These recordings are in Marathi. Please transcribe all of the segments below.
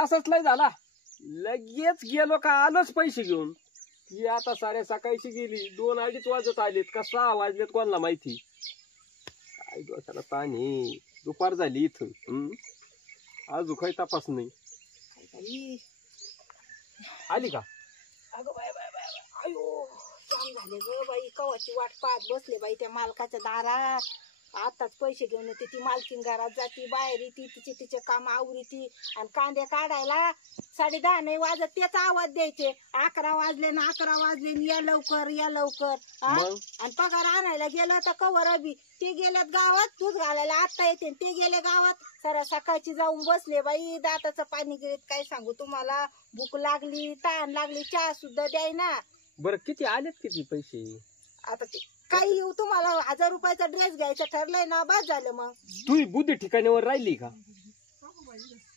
तासच लय झाला, लगेच गेलो का आलोच पैसे घेऊन. ती आता साऱ्या सकाळची गेली, 2-2:30 वाजत आलेत का 6 वाजलेत कोणाला माहिती. काय डोक्याला ताण आहे. दुपार झाली इथं, अजून काही तपास नाही. आली का? अगं बाय बाय बाय बाय, अयो जाम झाले ग बाई. कवाची वाट पाहत बसले बाई त्या मालकाच्या दारात. आताच पैसे घेऊन येते ती मालकीन, घरात जाती बाहेर येते, तिचे काम आवरीती. आणि कांदे काढायला 10:30 नाही वाजत तेच आवाज द्यायचे. 11 वाजले ना 11 वाजले, या लवकर या लवकर. आणि पगार आणायला गेलं तर कवर बी ते गेल्यात गावात, दूध घालायला आता येते ते गेले गावात. सरा सकाळची जाऊन बसले बाई, दाताचं पाणी गिळत. काय सांगू तुम्हाला, भूक लागली, ताण लागली, चहा सुद्धा द्याय ना. बरं किती आलेत किती पैसे? आता ते काही येऊ, तुम्हाला 1000 रुपयाचा ड्रेस घ्यायचा ठरलंय ना, बाद झालं. मग तू बुद्धी ठिकाणीवर राहिली का?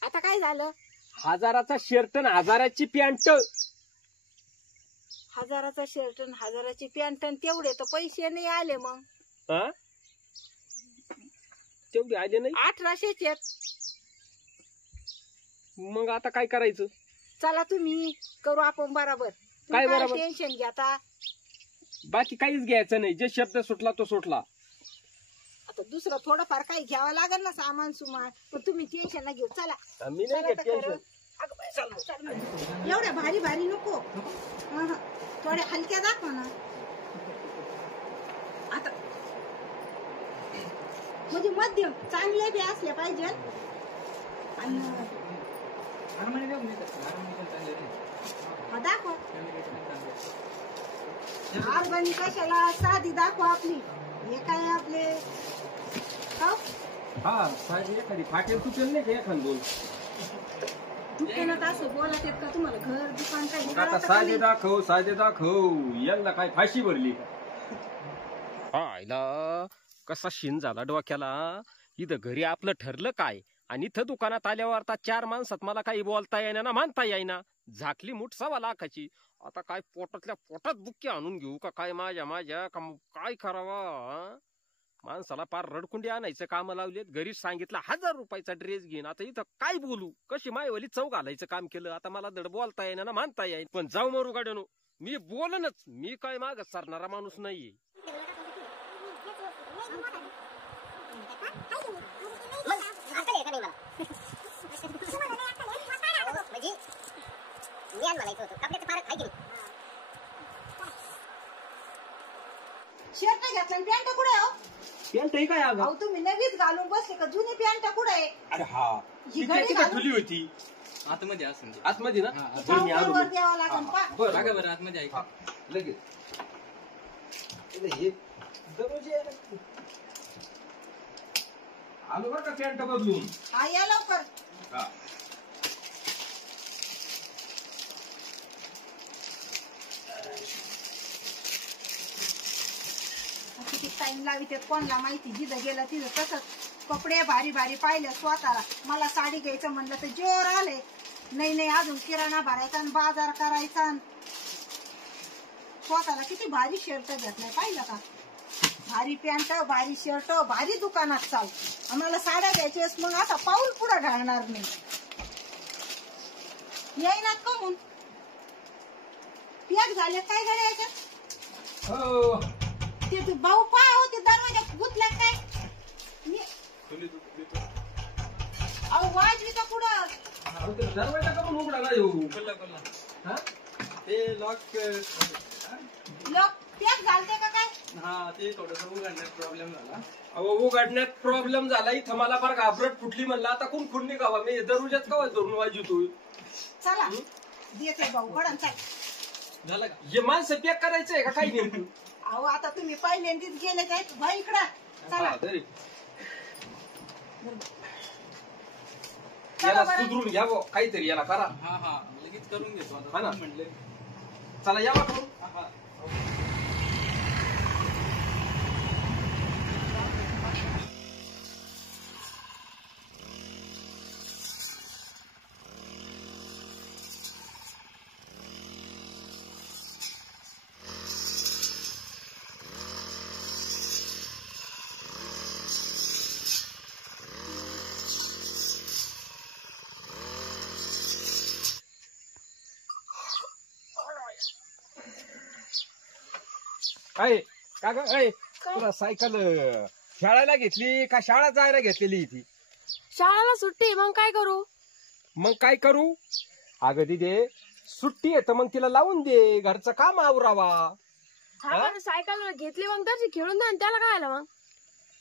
आता काय झालं? 1000चा शर्ट आणि 1000ची पॅन्ट. 1000चा शर्ट आणि 1000ची पॅन्ट, तेवढे तर पैसे नाही आले. मग तेवढे आले नाही? 1800चे. मग आता काय करायचं? चला तुम्ही करू आपण बरोबर. काय बरोबर? टेन्शन घ्या आता. बाकी काहीच घ्यायचं नाही, जे शब्द सुटला तो सुटला. आता दुसरं थोडंफार काही घ्यावं लागेल ना, सामान सुमान. पण तुम्ही टेन्शन नाही घेऊ. चला मी नाही घेत टेन्शन. एवढ्या भारी भारी नको, थोड्या हलक्या दाखवा ना. आता म्हणजे मध्यम चांगले बी असले पाहिजे. दाखवा ऑर्गॅनिक कशाला, साधी दाखवा आपली. हे काय आपले एखादी फाटेल तुटेल नाही का एखाद दोन दुकानात असं बोलत येत का तुम्हाला? घर दुकान काही आता साधे दाखव साधे दाखव, यांना काय फाशी भरली का? आईला कसा शिन झाला डोक्याला. इथं घरी आपलं ठरलं काय, आणि इथं दुकानात आल्यावर आता 4 माणसात मला काही बोलता येईना ना मानता येईना. झाकली मूठ 1.25 लाखाची. आता काय पोटातल्या पोटात बुक्की आणून घेऊ का काय माझ्या काय करावा? माणसाला पार रडकुंडी आणायचं काम लावलेत. घरीच सांगितलं 1000 रुपयाचा ड्रेस घेईन. आता इथं काय बोलू, कशी मायवली चव घालायचं काम केलं. आता मला धड बोलता येईना ना मानता येईन. पण जाऊ मरू गाड्यानो, मी बोलनच. मी काय मागत सरणारा माणूस नाहीये. शर्ट घेतला आणि पॅन्ट कुठे हो? पॅन्ट आहे काय? अहो तुम्ही नवीच घालून बसले का? जुनी पॅन्ट कुठे आहे? अरे हा, ही ठुली होती आतमध्ये असं आतमध्ये ना. वर द्यावं लागेल पा. बरं बरं आतमध्ये आहे का लगेच. हे दररोज आलो बरं का पॅन्ट बदलून. हा या लवकर. किती टाइम लावित कोणाला माहिती. जिथं गेलं तिथं तसंच कपडे भारी भारी पाहिले स्वतःला. मला साडी घ्यायचं म्हणलं तर जोर आले. नाही अजून किराणा भरायचा आणि बाजार करायचा. स्वतःला किती भारी शर्ट घेतलाय पाहिलं का? भारी पॅन्ट भारी शर्ट भारी दुकानात चाल. आम्हाला साड्या घ्यायच्या मग आता पाऊल पुढे घालणार नाही. येईनात कमून पॅक झाले काय गड्या याच्यात? हो ते भाऊ पाय होते दरवाजा गुतला काय? अहो वाजवीचा पुढं दरवाजा करून उघडा ना येऊ. ते लॉक लोक पॅक झालते का काय? हा ते थोडस उघडण्यात प्रॉब्लेम झाला. अहो उघडण्यात प्रॉब्लेम झाला. इथं मला फार घाबरट फुटली. म्हणलं आता कोण खुंडी गावा, मी दरवाजाच कवा धरून वाजवतोय. चला देते भाऊ गडन चाल. झालं का? हे माणसं पॅक करायचंय का काही नाही? अहो आता तुम्ही पहिल्यांदाच गेले काय? भाई इकडं चला. याला सुधरून घ्या गो काहीतरी, याला करा. हा लगेच करून घेतो हा ना. म्हटलं चला या करून. काय का ग तुला सायकल खेळायला घेतली का शाळा जायला घेतलेली ती? शाळेला सुट्टी, मग काय करू? मग काय करू? अगं तिथे सुट्टी आहे तर मग तिला लावून दे, घरचं काम आवरावा. सायकल घेतली मग तशी खेळून द्या, त्याला काय आलं मग?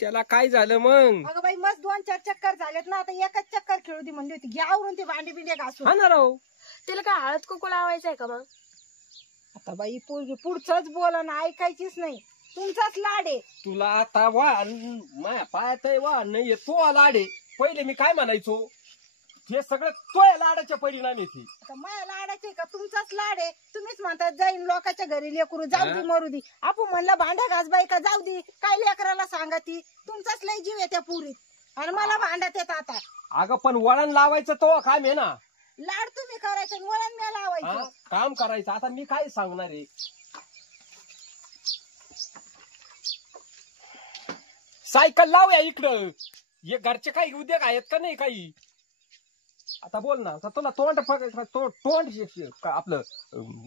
त्याला काय झालं मग? अगं बाई मस्त 2-4 चक्कर झालेत ना, आता एकच चक्कर खेळू दे म्हणली होती. घ्या आवरून ते भांडी बिंडे घासून. हा ना राव. तिला काय हळद कुंकू लावायचंय का मग? आता बाई पोरगी पुढचंच बोला ना, ऐकायचीच नाही. तुमचाच लाड आहे. तुला आता वा माया पायात वा नाही तो लाड आहे. पहिले मी काय म्हणायचो, हे सगळं तो लाडाच्या परिणाम येते. आता माया लाडाचे का तुमचाच लाड आहे? तुम्हीच म्हणतात जाईन लोकांच्या घरी लेकरू जाऊ दे मरू दे. आपण म्हणलं भांड्या घास बाई का जाऊ दे, काय लेकराला सांगा ती. तुमचाच लय जीव आहे त्या पुरीत आणि मला भांड्यात येत आता. अगं पण वळण लावायचं तो काम आहे ना. लाड तुम्ही करायचं आणि वळण मी लावायचं. काम करायचं. आता मी काय सांगणार आहे? सायकल लावूया इकडं. हे घरचे काही उद्योग आहेत का नाही काही? आता बोल ना. तुला तोंड आपलं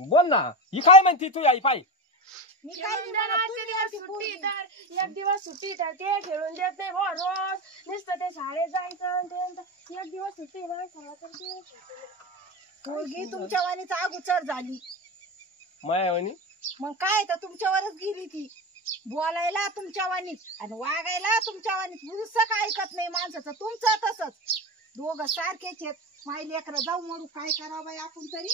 बोल ना. ही काय म्हणती तू आई पाय? मी काय नाही म्हणत, तुम्ही अशी सुट्टी पोरगी. तर एक दिवस सुट्टी तर ते खेळून देत नाही भाऊ, रोज नुसतं ते शाळेत जायचं आणि ते एक दिवस सुट्टी माणसाला तर ते पोरगी तुमच्या वाणीच अगोचर झाली. मायावानी मग काय तर तुमच्यावरच गेली ती. बोलायला तुमच्या वाणीच आणि वागायला तुमच्या वाणीच. मुलसं काय ऐकत नाही माणसाचं. तुमचं तसंच. दोघं सारखेच आहेत. माय लेकरं जाऊ मरू, काय करावं बाई आपण तरी.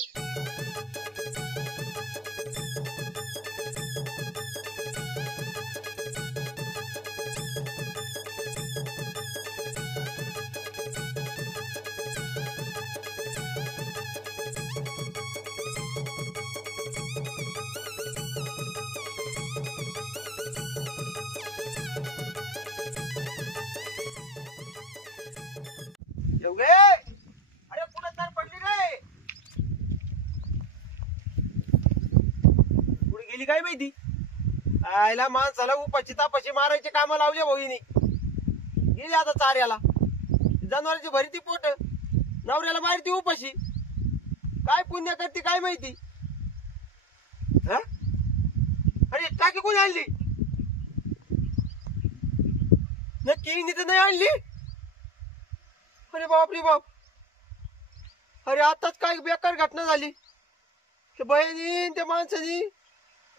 अरे पुढे तर पडली रे. पुढे गेली काय माहिती? आयला माणसाला उपाशी तापाशी मारायचे काम लावले भाऊनी. गेली आता चाऱ्याला. जनावरांची भरी ती पोट, नवऱ्याला मारती उपाशी. काय पुण्य करते काय माहिती? अरे टाकी कोणी आणली? नक्की हिने तर नाही आणली. अरे बाप रे बाप. अरे आताच काय बेकार घटना झाली. त्या बहिणी त्या माणसानी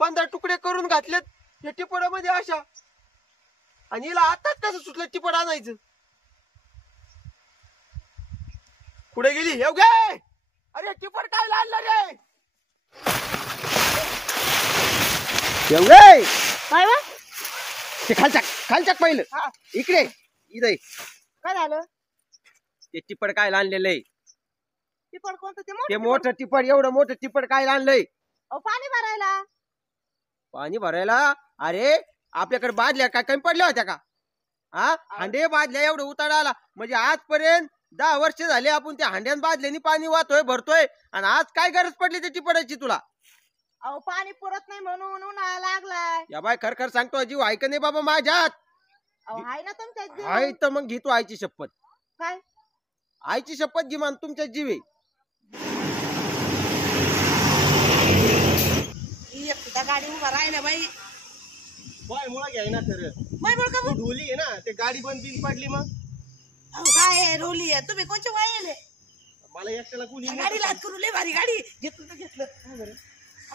15 तुकडे करून घातलेत या टिपडामध्ये अशा. आणि हिला आताच कसं सुटलं टिपड आणायचं? कुठे गेली? येऊ गे. अरे टिपड काय आणलं रे? येऊ गे. काय बा? ते खालच्या पहिलं इकडे इथे काय झालं? ते टिपड काय आणलेलं आहे? टिपड कोणतं? ते मोठं टिपड, एवढं मोठं टिपड काय आणलंय? पाणी भरायला. पाणी भरायला? अरे आपल्याकडे बादल्या काय कमी पडल्या होत्या का? हा, हांडे बादल्या एवढं उतारा आला म्हणजे आजपर्यंत 10 वर्ष झाले आपण त्या हांड्यान बादल्यानी पाणी वाहतोय भरतोय. आणि आज काय गरज पडली त्या टिपडाची तुला? अहो पाणी पुरत नाही म्हणून उन्हाळा लागलाय. या बाय खर सांगतो, जीव ऐक नाही बाबा माझ्यात. अहो आहे ना तुमच्या जीव. आहे तर मग घे तू आईची शपथ. काय? आईची शपथ घे मान, तुमच्या जीव आहे. एकटा गाडी उभा राहिला बाई. बाय मुळा घ्याय ना तर बाई बोल का? ढोली आहे ना, ते गाडी बंद बिन पडली मग. अहो काय रोली आहे तुम्ही? कोणच्या वायले? मला एकट्याला कोणी गाडी लाच करू लय भारी गाडी घेतलं तर घेतलं.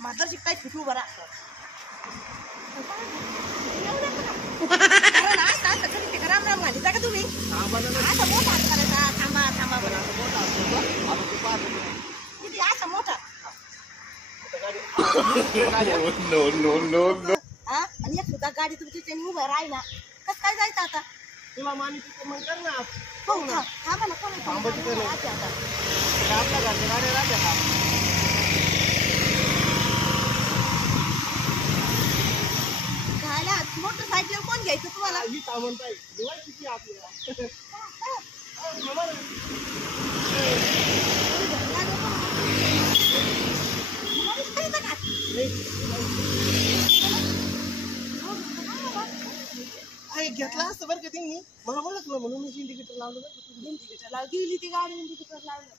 माझा शिकताय फिटू बरा. राम राम घाली जा का तुम्ही? असा मोठा हात करायचा. थांबा थांबा बरं. किती असा मोठा? हा आणि एक सुद्धा गाडी तुमची त्यांनी उभा राहिला. कसं काय जायचं आता? तुला मानिती मग कर ना. हो ना. थांबा ना. कोण आता आपल्या घरच्या गाड्या राहत्या का? घायला मोटरसायकल कोण घ्यायचं तुम्हाला? ही का म्हणताय किती आपल्याला. घेतला असतं बरं का त्यांनी. मला बोलत तुला म्हणून इंडिकेटर लावलं. इंडिकेटर लाव. गेली ती गाडी इंडिकेटर लावलं.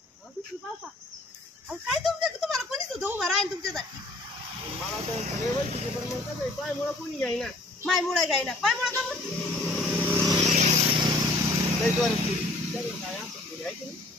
काय तुमच्या तुम्हाला कोणी सुद्धा उभा राहील तुमच्यासाठी? मला तर सगळे वैशिष्ट्य पण मग कसं पायमुळं कोणी घ्यायना मायमुळं गायना मायमुळं का लय जोरात. काय आपण घरी आहे की नाही